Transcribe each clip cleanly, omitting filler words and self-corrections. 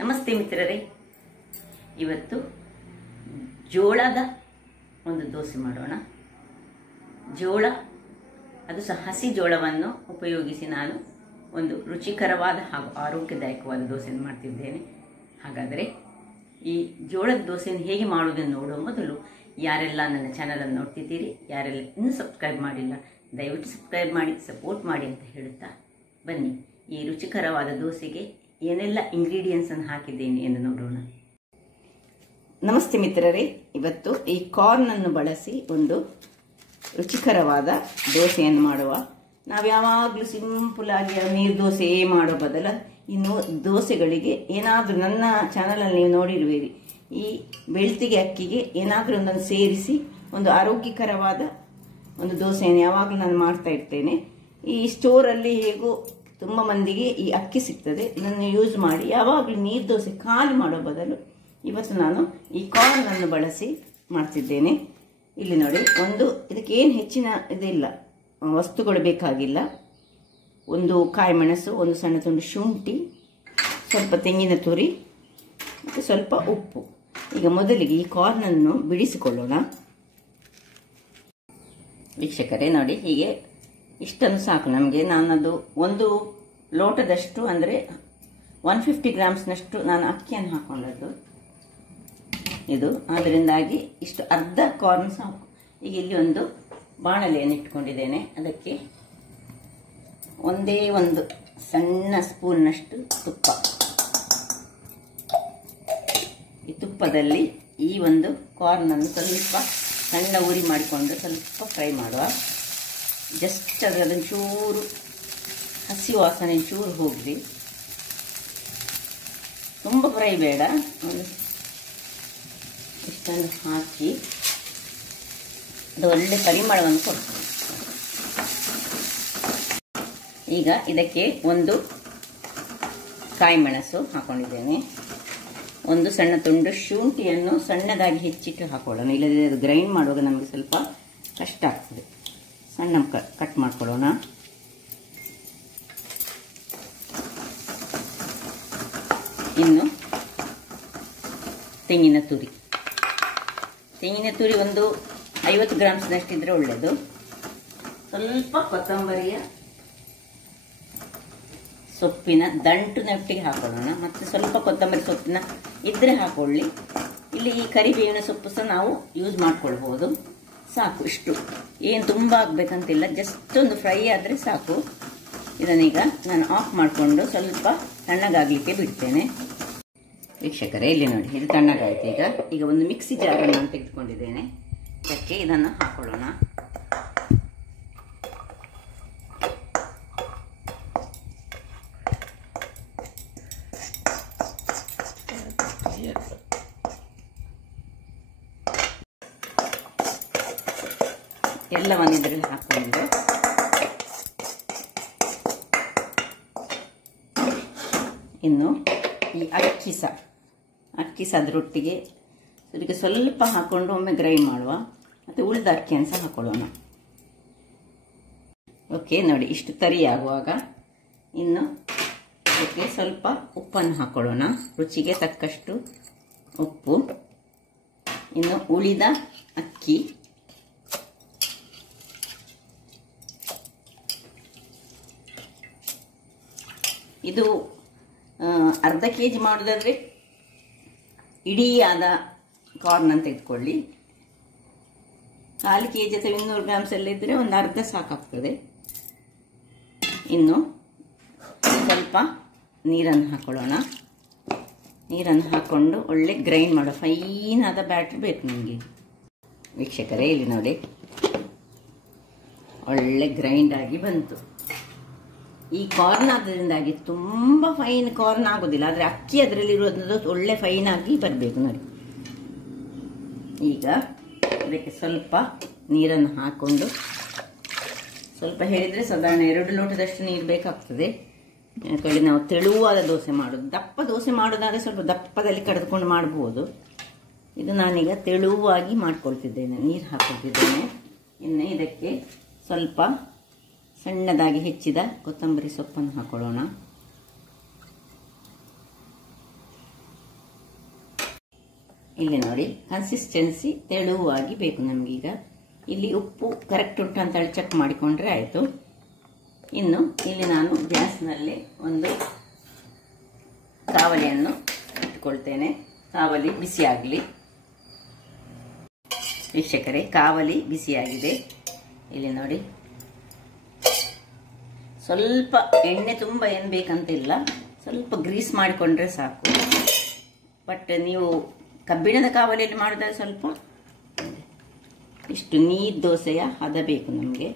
ನಮಸ್ತೆ ಮಿತ್ರರೇ, ಇವತ್ತು ಜೋಳದ ಒಂದು ದೋಸೆ ಮಾಡೋಣ. ಜೋಳ, ಅದು ಸಹ ಹಸಿ ಜೋಳವನ್ನು ಉಪಯೋಗಿಸಿ ನಾನು ಒಂದು ರುಚಿಕರವಾದ ಹಾಗೂ ಆರೋಗ್ಯದಾಯಕವಾದ ದೋಸೆಯನ್ನು ಮಾಡ್ತಿದ್ದೇನೆ. ಹಾಗಾದರೆ ಈ ಜೋಳದ ದೋಸೆಯನ್ನು ಹೇಗೆ ಮಾಡುವುದನ್ನು ನೋಡುವ ಮೊದಲು ಯಾರೆಲ್ಲ ನನ್ನ ಚಾನಲನ್ನು ನೋಡ್ತಿದ್ದೀರಿ, ಯಾರೆಲ್ಲ ಇನ್ನೂ ಸಬ್ಸ್ಕ್ರೈಬ್ ಮಾಡಿಲ್ಲ, ದಯವಿಟ್ಟು ಸಬ್ಸ್ಕ್ರೈಬ್ ಮಾಡಿ, ಸಪೋರ್ಟ್ ಮಾಡಿ ಅಂತ ಹೇಳುತ್ತಾ ಬನ್ನಿ ಈ ರುಚಿಕರವಾದ ದೋಸೆಗೆ ಏನೆಲ್ಲ ಇಂಗ್ರೀಡಿಯೆಂಟ್ಸ್ ಅನ್ನು ಹಾಕಿದ್ದೇನೆ ಎಂದು ನೋಡೋಣ. ನಮಸ್ತೆ ಮಿತ್ರರೇ, ಇವತ್ತು ಈ ಕಾರ್ನ್ ಅನ್ನು ಬಳಸಿ ಒಂದು ರುಚಿಕರವಾದ ದೋಸೆಯನ್ನು ಮಾಡುವ. ನಾವು ಯಾವಾಗಲೂ ಸಿಂಪಲ್ ಆಗಿ ನೀರು ದೋಸೆ ಮಾಡೋ ಬದಲ ಇನ್ನು ದೋಸೆಗಳಿಗೆ ಏನಾದರೂ ನನ್ನ ಚಾನಲಲ್ಲಿ ನೀವು ನೋಡಿರುವಿರಿ, ಈ ಬೆಳ್ತಿಗೆ ಅಕ್ಕಿಗೆ ಏನಾದರೂ ಒಂದನ್ನು ಸೇರಿಸಿ ಒಂದು ಆರೋಗ್ಯಕರವಾದ ಒಂದು ದೋಸೆಯನ್ನು ಯಾವಾಗಲೂ ನಾನು ಮಾಡ್ತಾ ಇರ್ತೇನೆ. ಈ ಸ್ಟೋರಲ್ಲಿ ಹೇಗೋ ತುಂಬ ಮಂದಿಗೆ ಈ ಅಕ್ಕಿ ಸಿಗ್ತದೆ, ಇದನ್ನು ಯೂಸ್ ಮಾಡಿ ಯಾವಾಗಲೂ ನೀರು ದೋಸೆ ಖಾಲಿ ಮಾಡೋ ಬದಲು ಇವತ್ತು ನಾನು ಈ ಕಾರ್ನ್ ಅನ್ನು ಬಳಸಿ ಮಾಡ್ತಿದ್ದೇನೆ. ಇಲ್ಲಿ ನೋಡಿ, ಇದಕ್ಕೆ ಏನು ಹೆಚ್ಚಿನ ಇದಿಲ್ಲ, ವಸ್ತುಗಳು ಬೇಕಾಗಿಲ್ಲ. ಒಂದು ಕಾಯಿ ಮೆಣಸು, ಒಂದು ಸಣ್ಣ ತುಂಡು ಶುಂಠಿ, ಸ್ವಲ್ಪ ತೆಂಗಿನ ತುರಿ ಮತ್ತು ಸ್ವಲ್ಪ ಉಪ್ಪು. ಈಗ ಮೊದಲಿಗೆ ಈ ಕಾರ್ನನ್ನು ಬಿಡಿಸಿಕೊಳ್ಳೋಣ. ವೀಕ್ಷಕರೇ ನೋಡಿ, ಹೀಗೆ ಇಷ್ಟನ್ನು ಸಾಕು ನಮಗೆ. ನಾನದು ಒಂದು ಲೋಟದಷ್ಟು ಅಂದರೆ 150 ಗ್ರಾಮ್ಸ್ನಷ್ಟು ನಾನು ಅಕ್ಕಿಯನ್ನು ಹಾಕೊಂಡದ್ದು ಇದು. ಅದರಿಂದಾಗಿ ಇಷ್ಟು ಅರ್ಧ ಕಾರ್ನ್ ಸಾಕು. ಈಗ ಇಲ್ಲಿ ಒಂದು ಬಾಣಲೆಯನ್ನು ಇಟ್ಕೊಂಡಿದ್ದೇನೆ, ಅದಕ್ಕೆ ಒಂದೇ ಒಂದು ಸಣ್ಣ ಸ್ಪೂನ್ನಷ್ಟು ತುಪ್ಪ. ಈ ತುಪ್ಪದಲ್ಲಿ ಈ ಒಂದು ಕಾರ್ನನ್ನು ಸ್ವಲ್ಪ ಸಣ್ಣ ಉರಿ ಮಾಡಿಕೊಂಡು ಸ್ವಲ್ಪ ಫ್ರೈ ಮಾಡುವ. ಜಸ್ಟ್ ಅದನ್ನು ಚೂರು ಹಸಿ ವಾಸನೆ ಚೂರು ಹೋಗಲಿ, ತುಂಬ ಫ್ರೈ ಬೇಡ. ಒಂದು ಇಷ್ಟನ್ನು ಹಾಕಿ ಅದು ಒಳ್ಳೆ ಪರಿಮಳವನ್ನು ಕೊಡ್ತೀನಿ. ಈಗ ಇದಕ್ಕೆ ಒಂದು ಕಾಯಿ ಮೆಣಸು ಹಾಕೊಂಡಿದ್ದೇನೆ, ಒಂದು ಸಣ್ಣ ತುಂಡು ಶುಂಠಿಯನ್ನು ಸಣ್ಣದಾಗಿ ಹೆಚ್ಚಿಟ್ಟು ಹಾಕೊಳ್ಳೋಣ, ಇಲ್ಲದೆ ಅದು ಗ್ರೈಂಡ್ ಮಾಡುವಾಗ ನಮಗೆ ಸ್ವಲ್ಪ ಕಷ್ಟ ಆಗ್ತದೆ. ಸಣ್ಣ ಕಟ್ ಮಾಡ್ಕೊಳ್ಳೋಣ. ಇನ್ನು ತೆಂಗಿನ ತುರಿ ಒಂದು 50 ಗ್ರಾಮ್ಸ್ನಷ್ಟಿದ್ರೆ ಒಳ್ಳೆಯದು. ಸ್ವಲ್ಪ ಕೊತ್ತಂಬರಿಯ ಸೊಪ್ಪಿನ ದಂಟಿನೊಟ್ಟಿಗೆ ಹಾಕೊಳ್ಳೋಣ, ಮತ್ತು ಸ್ವಲ್ಪ ಕೊತ್ತಂಬರಿ ಸೊಪ್ಪಿನ ಇದ್ರೆ ಹಾಕೊಳ್ಳಿ. ಇಲ್ಲಿ ಈ ಕರಿಬೇವಿನ ಸೊಪ್ಪು ಸಹ ನಾವು ಯೂಸ್ ಮಾಡ್ಕೊಳ್ಬೋದು. ಸಾಕು, ಇಷ್ಟು ಏನು ತುಂಬ ಆಗಬೇಕಂತಿಲ್ಲ, ಜಸ್ಟ್ ಒಂದು ಫ್ರೈ ಆದರೆ ಸಾಕು. ಇದನ್ನೀಗ ನಾನು ಆಫ್ ಮಾಡಿಕೊಂಡು ಸ್ವಲ್ಪ ತಣ್ಣಗಾಗಲಿಕ್ಕೆ ಬಿಡ್ತೇನೆ. ವೀಕ್ಷಕರೇ ಇಲ್ಲಿ ನೋಡಿ, ಇದು ತಣ್ಣಗಾಯ್ತು. ಈಗ ಒಂದು ಮಿಕ್ಸಿ ಜಾರನ್ನು ನಾನು ತೆಗೆದುಕೊಂಡಿದ್ದೇನೆ, ಅದಕ್ಕೆ ಇದನ್ನು ಹಾಕೊಳ್ಳೋಣ. ಎಲ್ಲವನ್ನು ಇದರಲ್ಲಿ ಹಾಕೊಂಡು ಇನ್ನು ಈ ಅಕ್ಕಿ ಸಹ ಅದರೊಟ್ಟಿಗೆ ಇದಕ್ಕೆ ಸ್ವಲ್ಪ ಹಾಕೊಂಡು ಒಮ್ಮೆ ಗ್ರೈಂಡ್ ಮಾಡುವ, ಮತ್ತು ಉಳಿದ ಅಕ್ಕಿಯನ್ನು ಸಹ ಹಾಕೊಳ್ಳೋಣ. ಓಕೆ ನೋಡಿ, ಇಷ್ಟು ತರಿ ಆಗುವಾಗ ಇನ್ನು ಇದಕ್ಕೆ ಸ್ವಲ್ಪ ಉಪ್ಪನ್ನು ಹಾಕೊಳ್ಳೋಣ, ರುಚಿಗೆ ತಕ್ಕಷ್ಟು ಉಪ್ಪು. ಇನ್ನು ಉಳಿದ ಅಕ್ಕಿ, ಇದು ಅರ್ಧ kg ಮಾಡೋದಾದ್ರೆ ಇಡೀ ಆದ ಕಾರ್ನ್ ಅಂತ ತೆಗೆದುಕೊಳ್ಳಿ. 1/4 kg ಅಥವಾ 200 ಗ್ರಾಮ್ಸ್ ಎಲ್ಲ ಇದ್ರೆ ಒಂದು ಅರ್ಧ ಸಾಕಾಗ್ತದೆ. ಇನ್ನು ಸ್ವಲ್ಪ ನೀರನ್ನು ಹಾಕೊಳ್ಳೋಣ. ನೀರನ್ನು ಹಾಕೊಂಡು ಒಳ್ಳೆ ಗ್ರೈಂಡ್ ಮಾಡೋ, ಫೈನ್ ಆದ ಬ್ಯಾಟ್ರ್ ಬೇಕು ನಿಮಗೆ. ವೀಕ್ಷಕರೇ ಇಲ್ಲಿ ನೋಡಿ, ಒಳ್ಳೆ ಗ್ರೈಂಡ್ ಆಗಿ ಬಂತು. ಈ ಕಾರ್ನ್ ಆದ್ರಿಂದಾಗಿ ತುಂಬ ಫೈನ್ ಕಾರ್ನ್ ಆಗೋದಿಲ್ಲ, ಆದರೆ ಅಕ್ಕಿ ಅದರಲ್ಲಿ ಇರೋದು ಒಳ್ಳೆ ಫೈನ್ ಆಗಿ ಬರಬೇಕು ನೋಡಿ. ಈಗ ಇದಕ್ಕೆ ಸ್ವಲ್ಪ ನೀರನ್ನು ಹಾಕೊಂಡು, ಸ್ವಲ್ಪ ಹೇಳಿದರೆ ಸಾಧಾರಣ 2 ಲೋಟದಷ್ಟು ನೀರು ಬೇಕಾಗ್ತದೆ. ಯಾಕಂದರೆ ನಾವು ತೆಳುವಾದ ದೋಸೆ ಮಾಡೋದು, ದಪ್ಪ ದೋಸೆ ಮಾಡೋದಾದರೆ ಸ್ವಲ್ಪ ದಪ್ಪದಲ್ಲಿ ಕಡಿದುಕೊಂಡು ಮಾಡ್ಬೋದು. ಇದು ನಾನೀಗ ತೆಳುವಾಗಿ ಮಾಡ್ಕೊಳ್ತಿದ್ದೇನೆ, ನೀರು ಹಾಕೊಳ್ತಿದ್ದೇನೆ. ಇನ್ನು ಇದಕ್ಕೆ ಸ್ವಲ್ಪ ಸಣ್ಣದಾಗಿ ಹೆಚ್ಚಿದ ಕೊತ್ತಂಬರಿ ಸೊಪ್ಪನ್ನು ಹಾಕೊಳ್ಳೋಣ. ಇಲ್ಲಿ ನೋಡಿ ಕನ್ಸಿಸ್ಟೆನ್ಸಿ ತೆಳುವಾಗಿ ಬೇಕು ನಮಗೀಗ. ಇಲ್ಲಿ ಉಪ್ಪು ಕರೆಕ್ಟ್ ಉಂಟು ಅಂತ ಹೇಳಿ ಚೆಕ್ ಮಾಡಿಕೊಂಡ್ರೆ ಆಯಿತು. ಇನ್ನು ಇಲ್ಲಿ ನಾನು ಗ್ಯಾಸ್ನಲ್ಲಿ ಒಂದು ಕಾವಲಿಯನ್ನು ಇಟ್ಕೊಳ್ತೇನೆ. ಕಾವಲಿ ಬಿಸಿ ಆಗಲಿ. ವೀಕ್ಷಕರೇ, ಕಾವಲಿ ಬಿಸಿಯಾಗಿದೆ. ಇಲ್ಲಿ ನೋಡಿ, ಸ್ವಲ್ಪ ಎಣ್ಣೆ ತುಂಬ ಏನು ಬೇಕಂತಿಲ್ಲ, ಸ್ವಲ್ಪ ಗ್ರೀಸ್ ಮಾಡಿಕೊಂಡ್ರೆ ಸಾಕು. ಬಟ್ ನೀವು ಕಬ್ಬಿಣದ ಕಾವಲಿಯಲ್ಲಿ ಮಾಡಿದ್ರೆ ಸ್ವಲ್ಪ ಇಷ್ಟು ನೀರು ದೋಸೆಯ ಹದ ಬೇಕು ನಮಗೆ.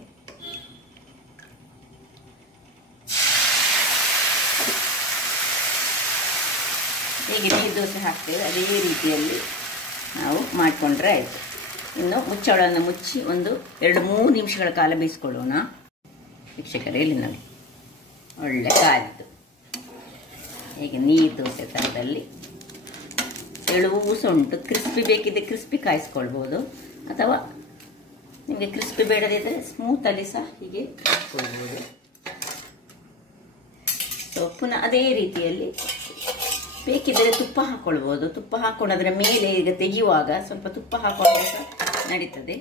ಹೇಗೆ ನೀರು ದೋಸೆ ಹಾಕ್ತೇವೆ ಅದೇ ರೀತಿಯಲ್ಲಿ ನಾವು ಮಾಡಿಕೊಂಡ್ರೆ ಆಯಿತು. ಇನ್ನು ಮುಚ್ಚಳವನ್ನು ಮುಚ್ಚಿ ಒಂದು 2-3 ನಿಮಿಷಗಳ ಕಾಲ ಬೇಯಿಸ್ಕೊಳ್ಳೋಣ. ವೀಕ್ಷಕರೇ, ಇಲ್ಲಿ ನೋಡಿ ಒಳ್ಳೆ ಕಾಲಿತು. ಹೀಗೆ ನೀರು ದೋಸೆ ಥರದಲ್ಲಿ ತೆಳುವು ಸಹ ಉಂಟು. ಕ್ರಿಸ್ಪಿ ಬೇಕಿದ್ದರೆ ಕ್ರಿಸ್ಪಿ ಕಾಯಿಸ್ಕೊಳ್ಬೋದು, ಅಥವಾ ನಿಮಗೆ ಕ್ರಿಸ್ಪಿ ಬೇಡದಿದ್ದರೆ ಸ್ಮೂತಲ್ಲಿ ಸಹ ಹೀಗೆ ಕಾಯಿಸ್ಕೊಳ್ಬೋದು. ಸೊ ಪುನಃ ಅದೇ ರೀತಿಯಲ್ಲಿ ಬೇಕಿದ್ದರೆ ತುಪ್ಪ ಹಾಕ್ಕೊಳ್ಬೋದು. ತುಪ್ಪ ಹಾಕ್ಕೊಂಡ್ರೆ ಮೇಲೆ ಈಗ ತೆಗೆಯುವಾಗ ಸ್ವಲ್ಪ ತುಪ್ಪ ಹಾಕೊಂಡ್ರೆ ಸಹ ನಡೀತದೆ.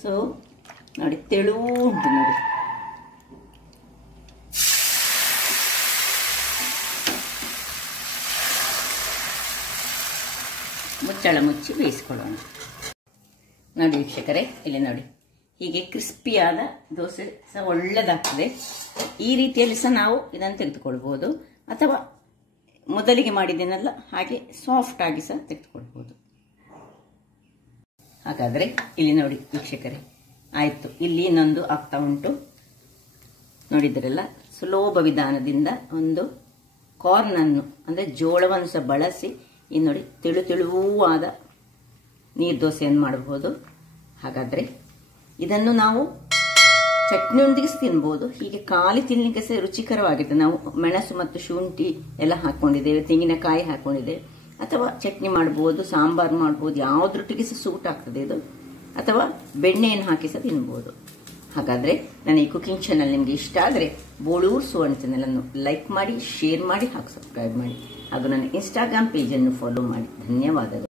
ಸೊ ನೋಡಿ, ತೆಳುವು ಉಂಟು ನೋಡಿ. ಮುಚ್ಚಳ ಮುಚ್ಚಿ ಬೇಯಿಸ್ಕೊಳ್ಳೋಣ. ನೋಡಿ ವೀಕ್ಷಕರೇ, ಇಲ್ಲಿ ನೋಡಿ ಹೀಗೆ ಕ್ರಿಸ್ಪಿಯಾದ ದೋಸೆ ಸಹ ಒಳ್ಳೆದಾಗ್ತದೆ. ಈ ರೀತಿಯಲ್ಲಿ ಸಹ ನಾವು ಇದನ್ನು ತೆಗೆದುಕೊಳ್ಬೋದು, ಅಥವಾ ಮೊದಲಿಗೆ ಮಾಡಿದ್ದೇನಲ್ಲ ಹಾಗೆ ಸಾಫ್ಟ್ ಆಗಿ ಸಹ ತೆಗೆದುಕೊಳ್ಬೋದು. ಹಾಗಾದರೆ ಇಲ್ಲಿ ನೋಡಿ ವೀಕ್ಷಕರೇ, ಆಯಿತು. ಇಲ್ಲಿ ಇನ್ನೊಂದು ಆಗ್ತಾ ಉಂಟು ನೋಡಿದ್ರಲ್ಲ. ಸುಲಭ ವಿಧಾನದಿಂದ ಒಂದು ಕಾರ್ನನ್ನು ಅಂದರೆ ಜೋಳವನ್ನು ಸಹ ಬಳಸಿ ಈ ನೋಡಿ ತೆಳುವಾದ ನೀರು ದೋಸೆಯನ್ನು ಮಾಡಬಹುದು. ಹಾಗಾದರೆ ಇದನ್ನು ನಾವು ಚಟ್ನಿಯೊಂದಿಗೆ ತಿನ್ಬೋದು. ಹೀಗೆ ಖಾಲಿ ತಿನ್ನಲಿಕ್ಕೆ ಸಹ ರುಚಿಕರವಾಗಿರ್ತದೆ. ನಾವು ಮೆಣಸು ಮತ್ತು ಶುಂಠಿ ಎಲ್ಲ ಹಾಕ್ಕೊಂಡಿದ್ದೇವೆ, ತೆಂಗಿನಕಾಯಿ ಹಾಕ್ಕೊಂಡಿದ್ದೇವೆ. ಅಥವಾ ಚಟ್ನಿ ಮಾಡ್ಬೋದು, ಸಾಂಬಾರು ಮಾಡ್ಬೋದು, ಯಾವುದ್ರೊಟ್ಟಿಗೆ ಸಹ ಸೂಟ್ ಆಗ್ತದೆ ಇದು. ಅಥವಾ ಬೆಣ್ಣೆಯನ್ನು ಹಾಕಿ ಸಹ ತಿನ್ಬೋದು. ಹಾಗಾದರೆ ನನ್ನ ಈ ಕುಕಿಂಗ್ ಚಾನಲ್ ನಿಮಗೆ ಇಷ್ಟ ಆದರೆ ಬೋಳೂರು ಸುವರ್ಣ ಚಾನಲನ್ನು ಲೈಕ್ ಮಾಡಿ, ಶೇರ್ ಮಾಡಿ, ಹಾಗೂ ಸಬ್ಸ್ಕ್ರೈಬ್ ಮಾಡಿ. ಹಾಗೂ ನನ್ನ ಇನ್ಸ್ಟಾಗ್ರಾಮ್ ಪೇಜನ್ನು ಫಾಲೋ ಮಾಡಿ. ಧನ್ಯವಾದಗಳು.